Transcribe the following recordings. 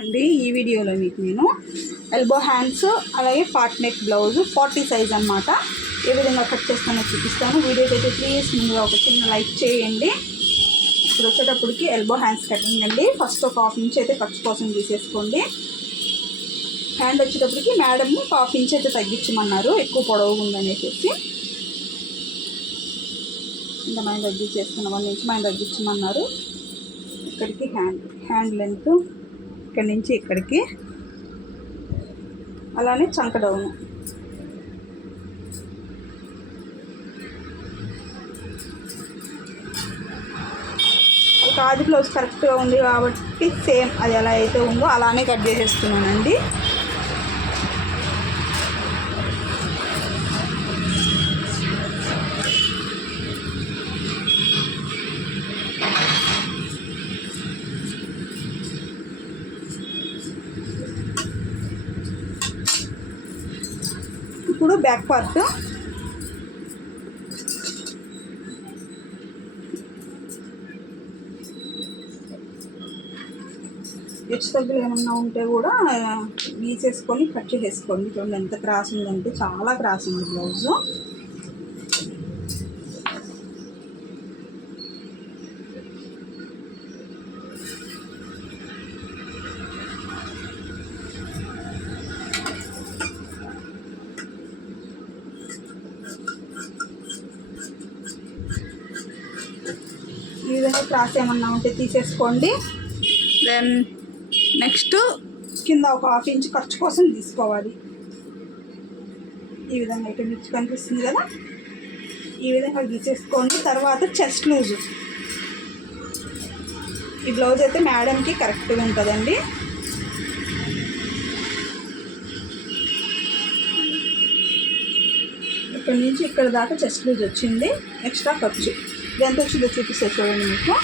అండి ఈ వీడియోలో మీకు నేను ఎల్బో హ్యాండ్స్ అలాగే part neck blouse forty size అనమాట ఏ విధంగా కట్ చేస్తానో చూపిస్తాను. వీడియోకి అయితే ప్లీజ్ ముందుగా ఒక చిన్న లైక్ చేయండి. ఇప్పుడు వచ్చేటప్పటికి ఎల్బో హ్యాండ్స్ కటింగ్ అండి. ఫస్ట్ ఒక హాఫ్ ఇంచ్ అయితే ఖర్చు కోసం తీసేసుకోండి. హ్యాండ్ వచ్చేటప్పటికి మేడం ఒక హాఫ్ ఇంచ్ అయితే తగ్గించమన్నారు. ఎక్కువ పొడవు ఉందనేసి ఇంత మనం తగ్గించేసుకున్న వన్ ఇంచ్ మనం తగ్గించమన్నారు ఇక్కడికి హ్యాండ్ హ్యాండ్ లెంత్ ఇక్కడి నుంచి ఇక్కడికి. అలానే చంక డౌను ఒక బ్లౌజ్ కరెక్ట్గా ఉంది కాబట్టి సేమ్ అది ఎలా అయితే ఉందో అలానే కట్ చేసేస్తున్నానండి. ఇప్పుడు బ్యాక్ పార్ట్ హెచ్చు తగ్గులు ఏమన్నా ఉంటే కూడా గీసేసుకొని కట్ చేసేసుకోండి. చూడండి ఎంత క్రాస్ ఉందంటే చాలా క్రాస్ ఉంది బ్లౌజ్ ఈ విధంగా క్రాస్ ఏమన్నా ఉంటే తీసేసుకోండి. దెన్ నెక్స్ట్ కింద ఒక హాఫ్ ఇంచ్ ఖర్చు కోసం తీసుకోవాలి. ఈ విధంగా అయితే మీకు కనిపిస్తుంది కదా? ఈ విధంగా గీసేసుకోండి. తర్వాత చెస్ట్ లూజు. ఈ బ్లౌజ్ అయితే మేడంకి కరెక్ట్గా ఉంటుందండి. ఇక్కడ నుంచి ఇక్కడ దాకా చెస్ట్ లూజ్ వచ్చింది. ఎక్స్ట్రా ఖర్చు. ఇది ఎంత వచ్చిందో చూపిస్తే చూడండి మీకు.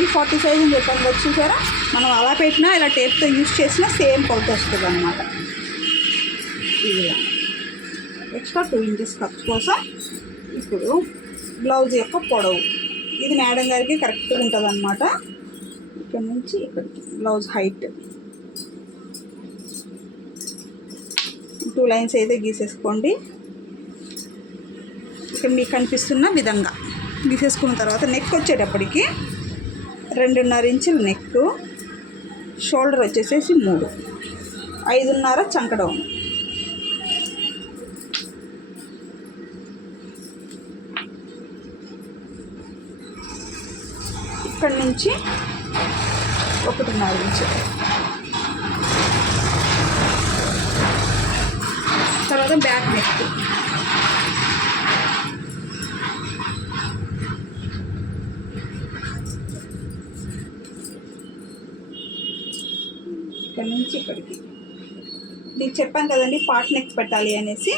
ఈ ఫార్టీ సైజ్ అని చెప్పండి వచ్చేసారా మనం అలా పెట్టినా ఇలా టేప్తో యూస్ చేసినా సేమ్ కొలత వస్తుంది అనమాట ఇది ఎక్స్ట్రా టూ ఇంచెస్ కప్స్ కోసం ఇప్పుడు బ్లౌజ్ యొక్క పొడవు. ఇది మేడం గారికి కరెక్ట్గా ఉంటుంది అనమాట ఇక్కడ నుంచి ఇక్కడికి బ్లౌజ్ హైట్. టూ లైన్స్ అయితే గీసేసుకోండి. ఇక్కడ మీకు కనిపిస్తున్న విధంగా గీసేసుకున్న తర్వాత నెక్ వచ్చేటప్పటికి రెండున్నర ఇంచులు నెక్ షోల్డర్ వచ్చేసేసి మూడు ఐదున్నర చంకడం ఇక్కడి నుంచి ఒకటిన్నర ఇంచు. తర్వాత బ్యాక్ నెక్ ఇక్కడ నుంచి ఇక్కడికి మీకు చెప్పాను కదండి పార్ట్ నెక్ పెట్టాలి అనేసి.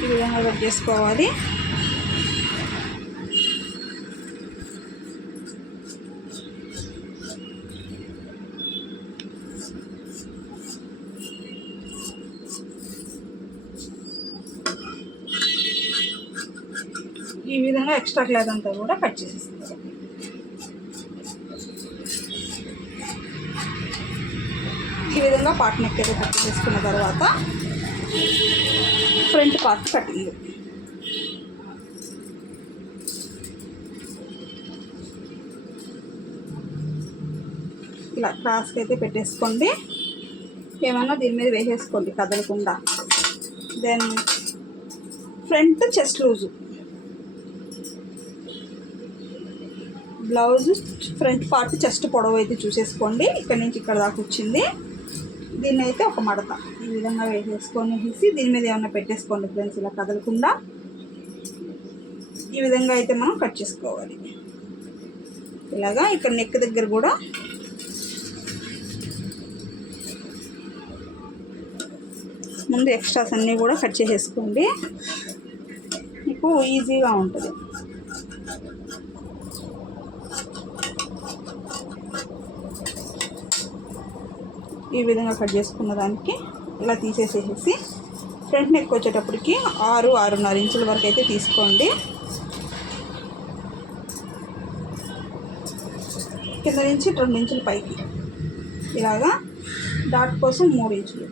ఈ విధంగా కట్ చేసుకోవాలి. ఈ విధంగా ఎక్స్ట్రా క్లాత్ అంతా కూడా కట్ చేసేస్తారు ఈ విధంగా పార్ట్ నెక్ అయితే కట్ చేసుకున్న తర్వాత ఫ్రంట్ పార్ట్ కట్టింది ఇలా క్రాస్కి అయితే పెట్టేసుకోండి. ఏమన్నా దీని మీద వేసేసుకోండి కదలకుండా. Then front chest loose blouse front part chest పొడవు అయితే చూసేసుకోండి. ఇక్కడ నుంచి ఇక్కడ దాకా వచ్చింది. దీన్ని అయితే ఒక మడత. ఈ విధంగా వేసేసుకొని వేసి దీని మీద ఏమైనా పెట్టేసుకోండి ఫ్రెండ్స్ ఇలా కదలకుండా. ఈ విధంగా అయితే మనం కట్ చేసుకోవాలి. ఇలాగా ఇక్కడ నెక్ దగ్గర కూడా ముందు ఎక్స్ట్రాస్ అన్నీ కూడా కట్ చేసేసుకోండి. మీకు ఈజీగా ఉంటుంది. ఈ విధంగా కట్ చేసుకున్న దానికి ఇలా తీసేసేసి ఫ్రంట్ నెక్ వచ్చేటప్పటికి ఆరు ఆరున్నర ఇంచుల వరకు అయితే తీసుకోండి. కింద నుంచి రెండు ఇంచుల పైకి ఇలాగా డాట్ కోసం మూడు ఇంచులు.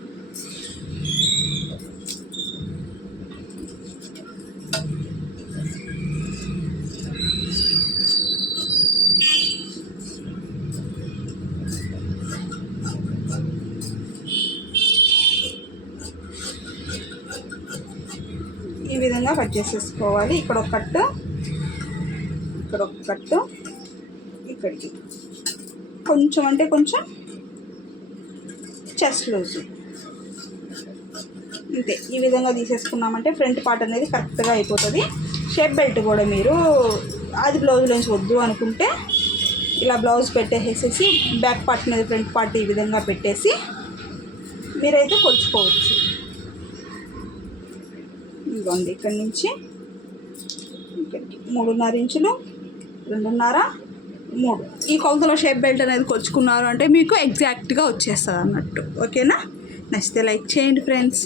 విధంగా కట్ చేసేసుకోవాలి. ఇక్కడ ఒక కట్టు ఇక్కడ ఒక కట్టు ఇక్కడికి. కొంచెం అంటే కొంచెం చెస్ట్ లూజ్ అంతే. ఈ విధంగా తీసేసుకున్నామంటే ఫ్రంట్ పార్ట్ అనేది కరెక్ట్గా అయిపోతుంది. షేప్ బెల్ట్ కూడా మీరు అది బ్లౌజ్లోంచి వద్దు అనుకుంటే ఇలా బ్లౌజ్ పెట్టేసేసి బ్యాక్ పార్ట్ మీద ఫ్రంట్ పార్ట్ ఈ విధంగా పెట్టేసి మీరైతే కొలుచుకోవచ్చు. ఇదిగోండి ఇక్కడి నుంచి ఇక్కడికి మూడున్నర ఇంచులు రెండున్నర మూడు. ఈ కొలతలో షేప్ బెల్ట్ అనేది కొలుచుకున్నారు అంటే మీకు ఎగ్జాక్ట్గా వచ్చేస్తుంది అన్నట్టు ఓకేనా? నచ్చితే లైక్ చేయండి ఫ్రెండ్స్.